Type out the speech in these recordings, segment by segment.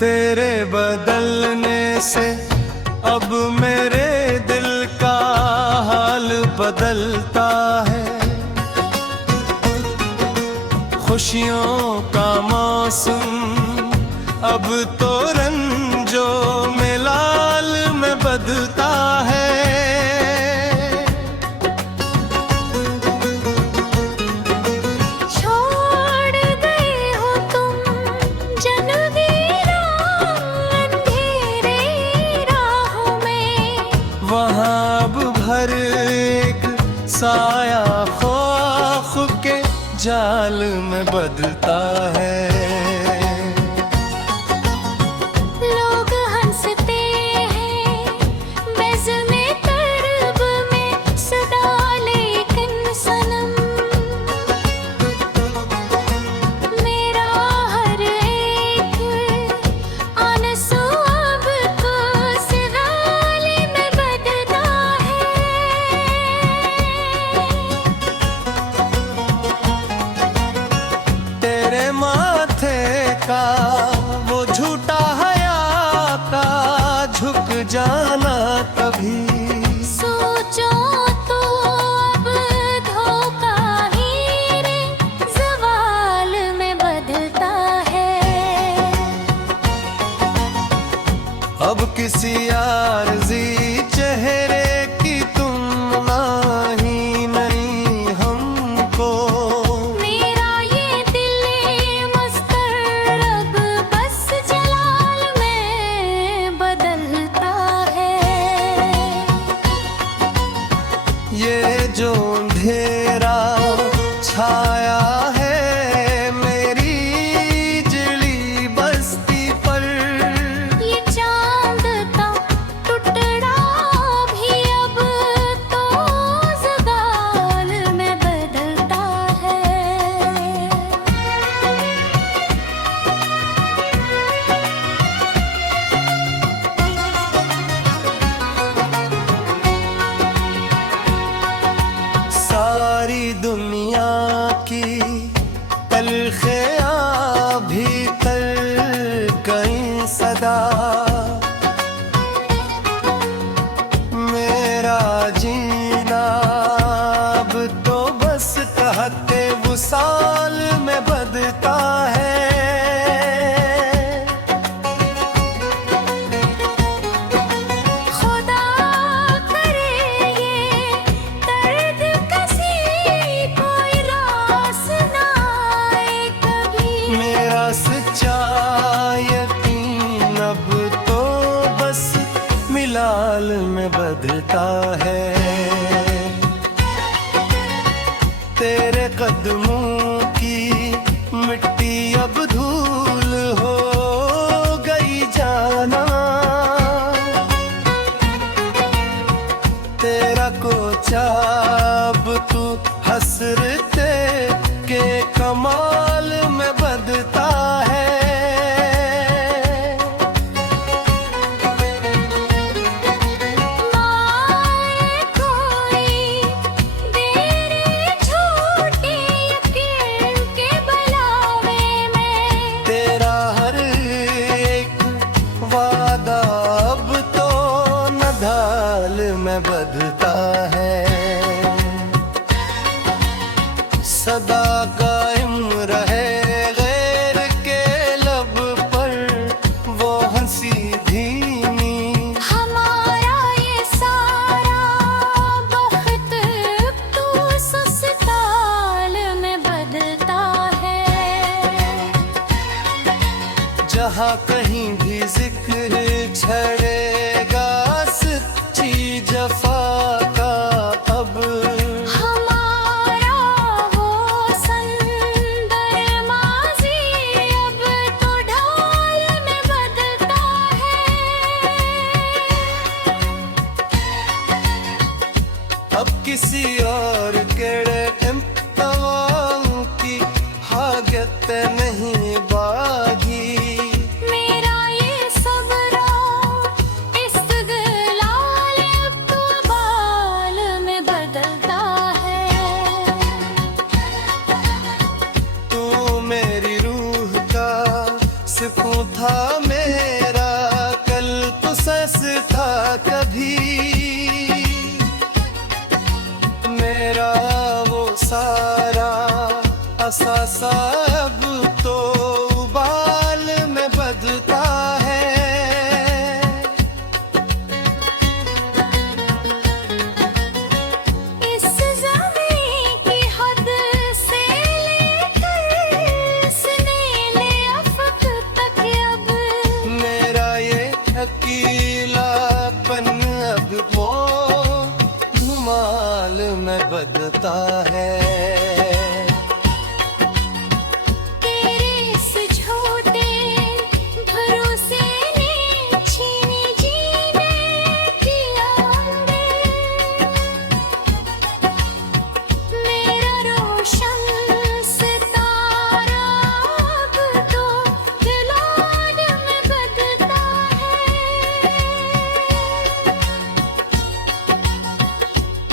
तेरे बदलने से अब मेरे दिल का हाल बदलता है। खुशियों का मौसम अब तो रंजो में लाल में बदलता है। हर एक साया खौफ के जाल में बदलता है। लोग हंसते हैं बेज़्मे तर्ब में सदा, लेकिन सनम मेरा हर एक आंसू अब तो सिवाले में बदलता है। तेरे माथे का वो झूठा हया का झुक जाना कभी सोचो तो अब धोखा ही रे ज़वाल में बदलता है। अब किसी आरज़ी चेहरे की तुम नहीं नहीं हमको। मेरा ये दिल मुस्तरब बस जलाल में बदलता है। ये जो अंधेरा छाया है मेरी जली बस्ती पर, ये चांद का टुकड़ा भी अब तो ज़वाल में बदलता है। सारी दुनिया की तलखियां भीतर कहीं सदा, मेरा जीना अब तो बस कहते वुसाल में बदलता है। खुदा करे ये दर्द कसी कोई रास ना आए कभी। मेरा सच्चा यकीन अब तो बस मिलाल में बदलता है। तेरे कदमों की मिट्टी अब धूल हो गई जाना, तेरा कोचा अब तू हसरते के कमाल में बदलता है। माए कोई तेरे झूठे यकीन के बुलावे में, तेरा हर एक वादा अब तो नधाल में बदलता है। सदा कायम रहे गैर के लब पर वो हंसी धीमी। हमारा ये सारा वक्त तो ससताल में बदलता है। जहाँ कहीं भी जिक्र छड़ेगा सच्ची जफा का, अब हमारा वो संदर माज़ी अब तो ढाल में बदलता है। अब किसी और केड़े इम्तिहान की हाजत नहीं बागी। मेरा ये सब्र इस्तगलाल अब तो बाल में बदलता है। तू मेरी रूह का सुकून था मेरे सा सब तो उबाल में बदता है। इस ज़मीं की हद से लेकर सनीले अफ़क़ तक अब मेरा ये अकेलापन अब वो धुमाल में बदता है। तेरे इस झूठे भरोसे ने छीनी जीने की आदत। मेरा रोशन सितारा अब तो जलाल में बदता है।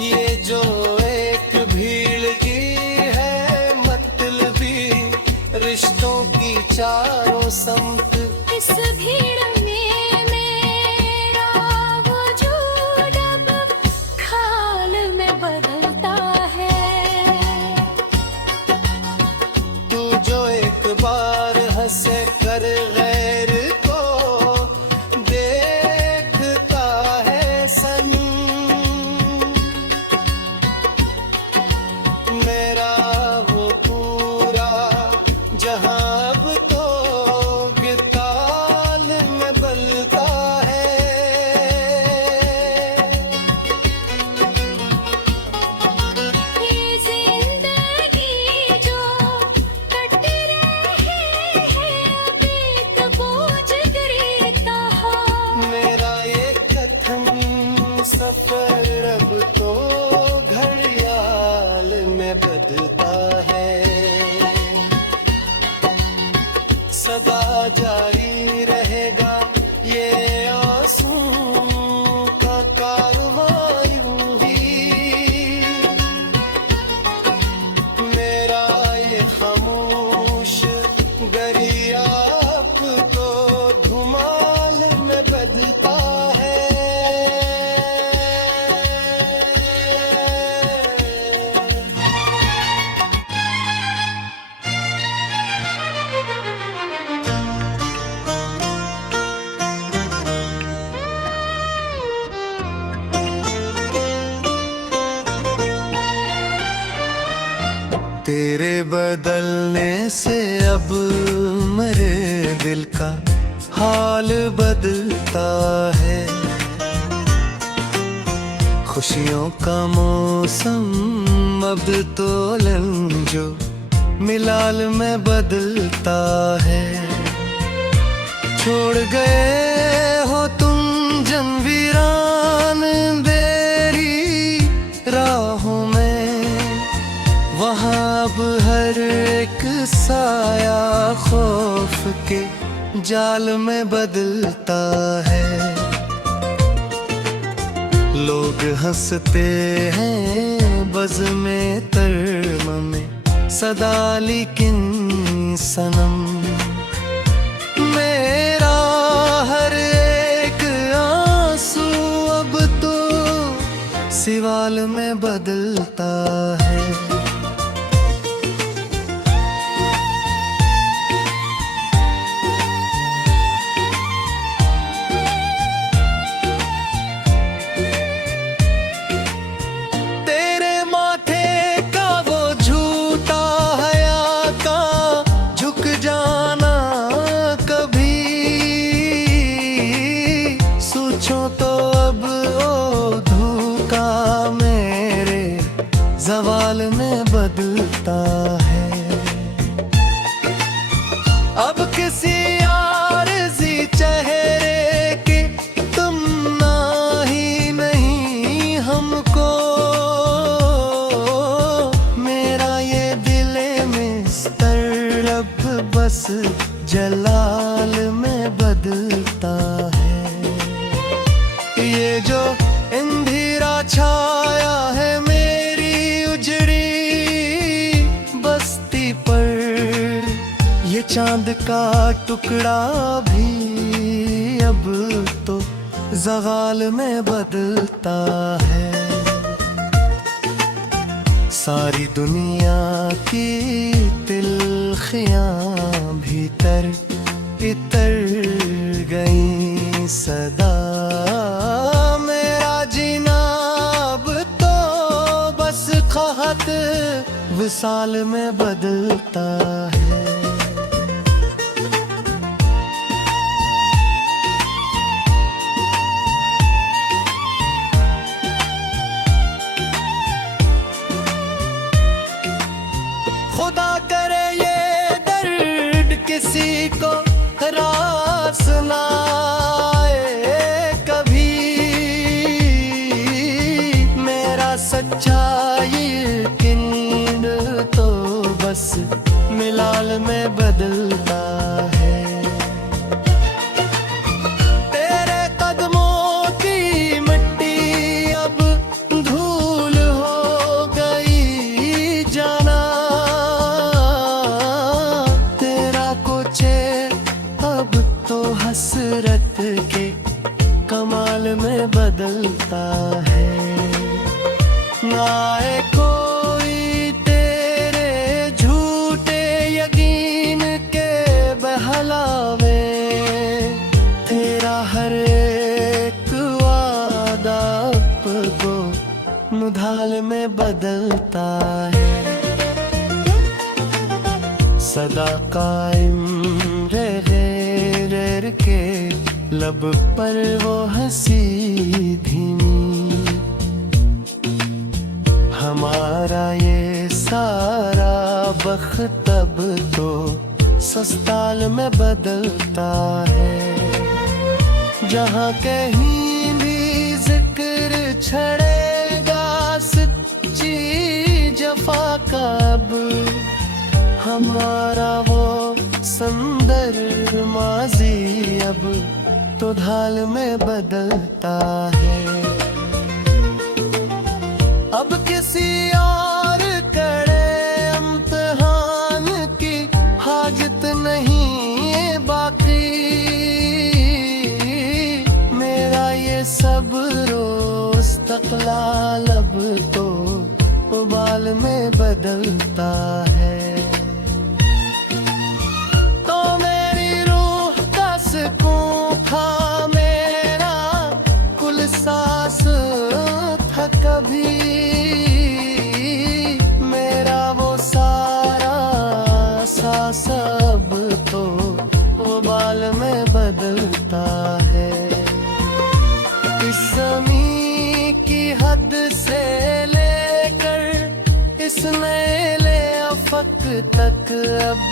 ये जो एक भीड़ की है मतलबी रिश्तों की चारों संत, इस भीड़ में मेरा वजूद अब खाल में बदलता है। तू जो एक बार हंसे कर गैर को देखता है सनम, मेरा वो पूरा जहां अब तो गिताल में बलता है। ये जिंदगी जो कट रही है बीत बोझ गिरता है। मेरा ये कथन सफर अब तो घड़ियाल में बदलता है। सदा जारी रहेगा ये आंसू का कारवां यूं ही। मेरा ये खामोश गरिया अब तो धुमाल में बदलता है। तेरे बदलने से अब मेरे दिल का हाल बदलता है। खुशियों का मौसम अब तो लंजो मिलाल में बदलता है। छोड़ गए हो तुम जनवीरान बेरी राहों में, वहाँ अब हर एक साया खौफ के जाल में बदलता है। लोग हंसते हैं बज़ में तर्म में सदा, लेकिन सनम मेरा हर एक आंसू अब तो सिवाल में बदलता है। तेरे माथे का वो झूठा हया का झुक जाना कभी सोचो तो अब ओ धोखा मेरे जवाल में बदलता है। अब किसी आरज़ी चेहरे के तुमना ही नहीं हमको, मेरा ये दिले में स्तर अब बस जलाल में बदलता है। ये जो अंधेरा छाया है मेरी उजड़ी बस्ती पर, ये चांद का टुकड़ा भी अब तो ज़गाल में बदलता है। सारी दुनिया की तिलखियां भीतर इतर गई सदा। मेरा जीना अब तो बस ख़ात विसाल में बदलता है। खुदा करे ये दर्द किसी को रास ना आए कभी। मेरा सच्चा यकीन तो बस मिलाल में बदलता है। तेरे कदमों की मिट्टी अब धूल हो गई जाना। तेरा कुछ अब तो हसरत के कमाल में बदलता है। ना आए कोई तेरे झूठे यकीन के बहलावे। तेरा हर एक वादा को मुधाल में बदलता है। सदा कायम रहे रह के लब पर वो हंसी धीमी। हमारा ये सारा वक्त अब तो सस्ताल में बदलता है। जहाँ कहीं भी जिक्र छड़ेगा सच्ची जफा का अब। हमारा वो सुंदर माजी अब तो ढाल में बदलता है। अब किसी और कड़े इम्तिहान की हाजत नहीं बाकी। मेरा ये सब रोज तकलाल अब तो उबाल में बदलता है। तो मेरी रूह का सुकून था मेरा कुल सांस था कभी। मेरा वो सारा सांस अब तो उबाल में बदलता है। इस ज़मीं की हद से लेकर इस नैले अफक तक अब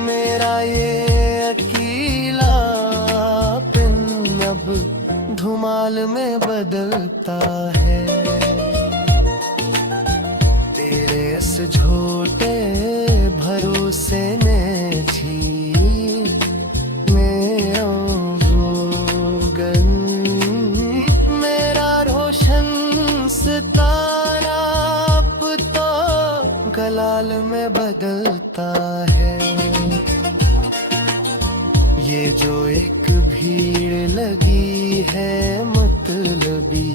मेरा ये अकेलापन अब धुमाल में बदलता है। तेरे इस झूठे भरोसे ने छीन में रोगन। मेरा रोशन सितारा अब तो गलाल में बदलता है। ये जो एक भीड़ लगी है मतलबी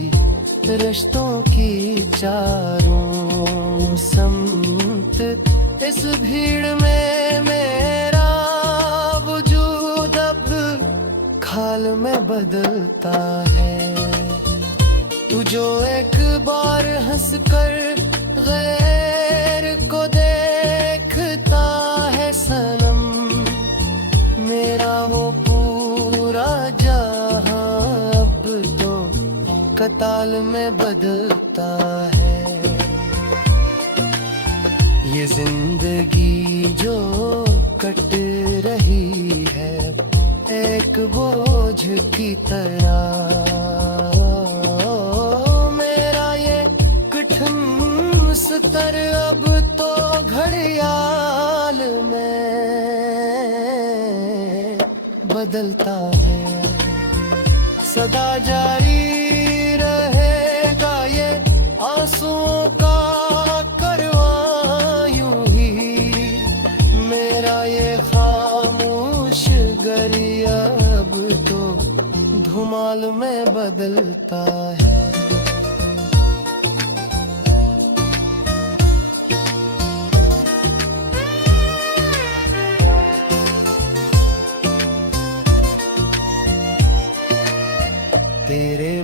रिश्तों की चारों समत। इस भीड़ में मेरा वजूद अब खाल में बदलता है। तू जो एक बार हंसकर गैर को देखता है सनम। मेरा वो पूरा जहां अब तो कताल में बदलता है। ये जिंदगी जो कट रही है एक बोझ की तरह। मेरा ये कठिन स्तर अब तो घड़ियाल में बदलता है। सदा जारी रहेगा ये आंसुओं का करवा यूं ही। मेरा ये खामोश गरिया अब तो धुमाल में बदलता है।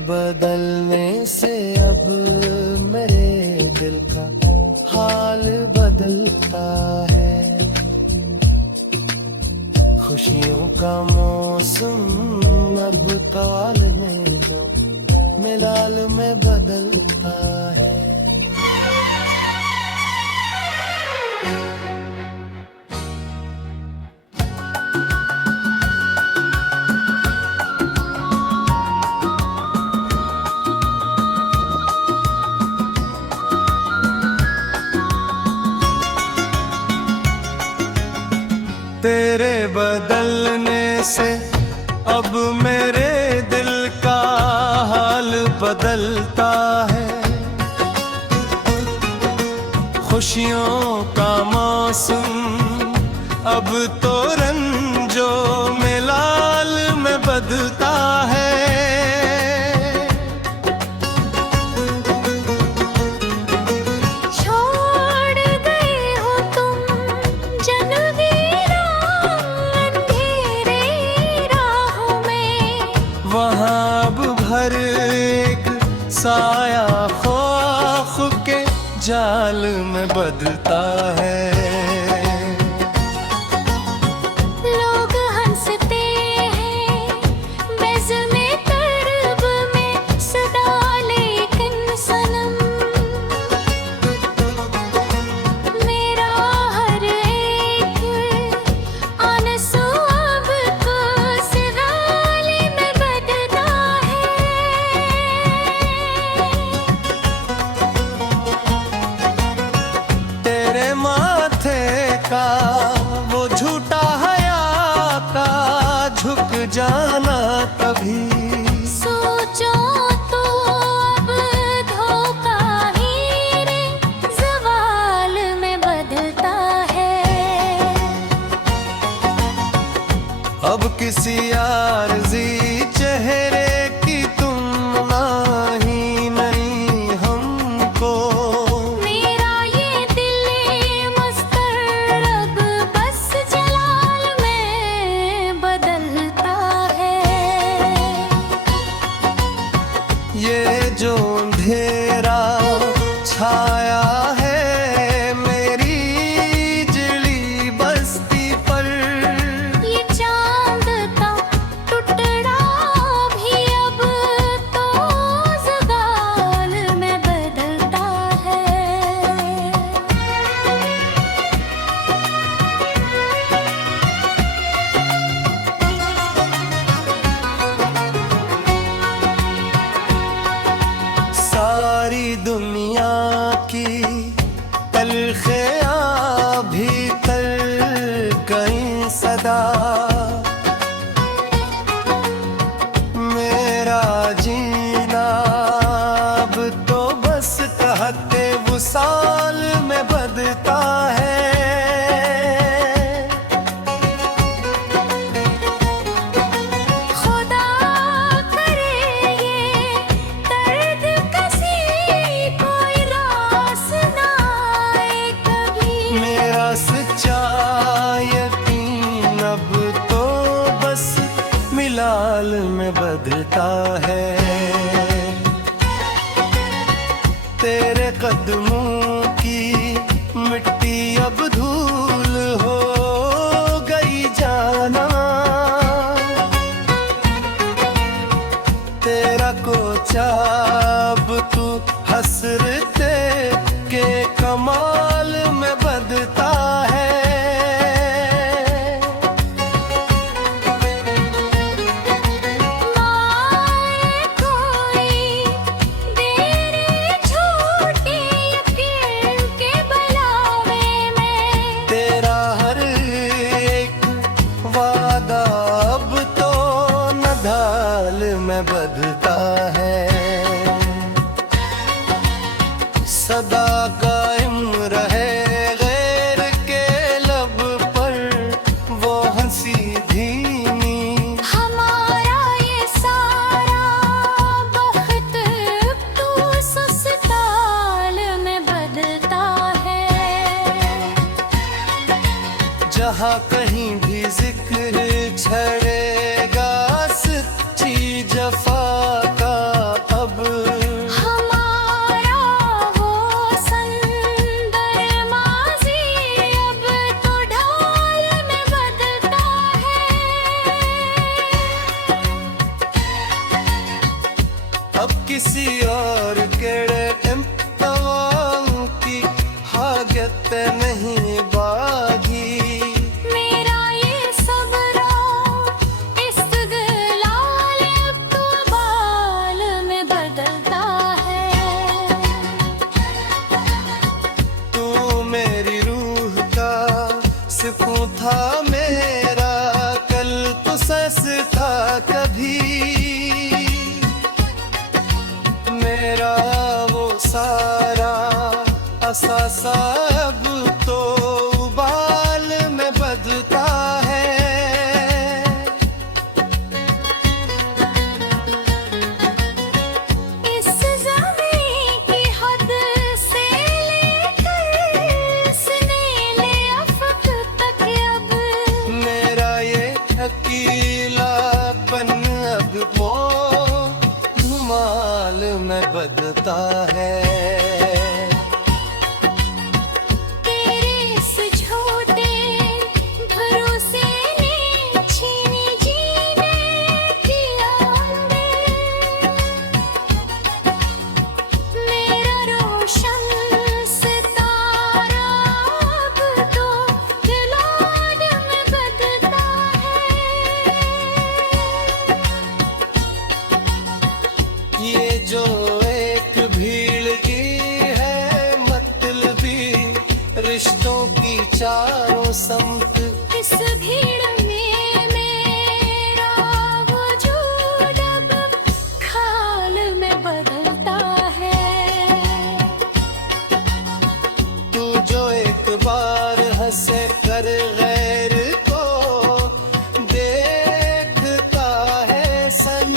बदलने से अब मेरे दिल का हाल बदलता है। खुशियों का मौसम अब कवाल में दम मिलाल में बदलता है। तेरे बदलने से अब मेरे दिल का हाल बदलता है। खुशियों का मौसम अब तो रंजो में लाल में बदलता है। हर एक साया ख्वाख के जाल में बदलता है। लोग हंसते हैं बेज़्मे कर्ब में सदा, लेकिन सनम मेरा हर एक आंसू अब तो सिराले में बदलता है। तेरे माथे का वो झूठा हया का झुक जाना कभी सोचो तो अब धोखा ही रे ज़वाल में बदलता है। अब किसी आरज़ी चेहरे की तुम नहीं नहीं हमको। मेरा ये दिल मस्तर अब बस जलाल में बदलता है। ये जो अंधेरा छाया है मेरी जली बस्ती पर, ये चांद का टुकड़ा भी अब तो ज़गाल में बदलता है। सारी दुनिया की तलख़ियाँ भीतर कहीं सदा, मेरा जीना अब तो बस कहते वुसाल में बदलता है। खुदा करे ये दर्द कसी कोई रास ना आए कभी। मेरा सच्चा यकीन अब तो बस मिलाल में बदलता है। तेरे कदमों की मिट्टी अब धूल हो गई जाना, तेरा कोचा अब तू हसरते के कमाल में बदलता है। माए कोई देर झूठी यकीन के बुलावे में, तेरा हर एक वादा अब तो नदाल में बदलता है। सदा कायम रहे गैर के लब पर वो हंसी धीमी। हमारा ये सारा वक्त तो सस्ताल में बदलता है। जहाँ कहीं भी जिक्र छड़ेगा सच्ची जफा का था मेरा, कल तो सस था कभी। मेरा वो सारा असासा अब तो उबाल में बदता है। इस ज़मीं की हद से लेकर सनेले अफ़क़ तक अब मेरा ये अकेलापन अब वो धुमाल में बदता है। तेरे इस झूठे भरोसे ने छीनी जीने की आदत। मेरा रोशन सितारा अब तो दिलाद में बदता है। ये जो एक भीड़ की है मतलबी रिश्तों की चारों संत, इस भीड़ में मेरा वजूद अब खाल में बदलता है। तू जो एक बार हंसे कर गैर को देखता है सन,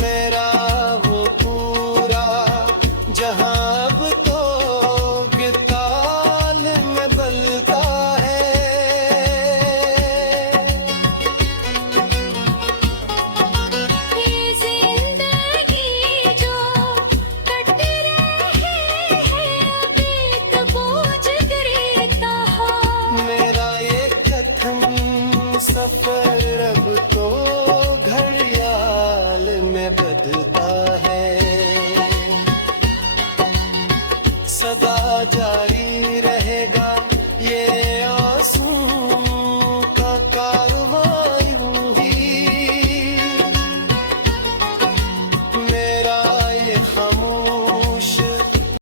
मेरा वो पूरा जहां अब तो गिताल में बलता है। ये जिंदगी जो कट रही है अब एक बोझ गिरता है। मेरा ये कथन सफर अब तो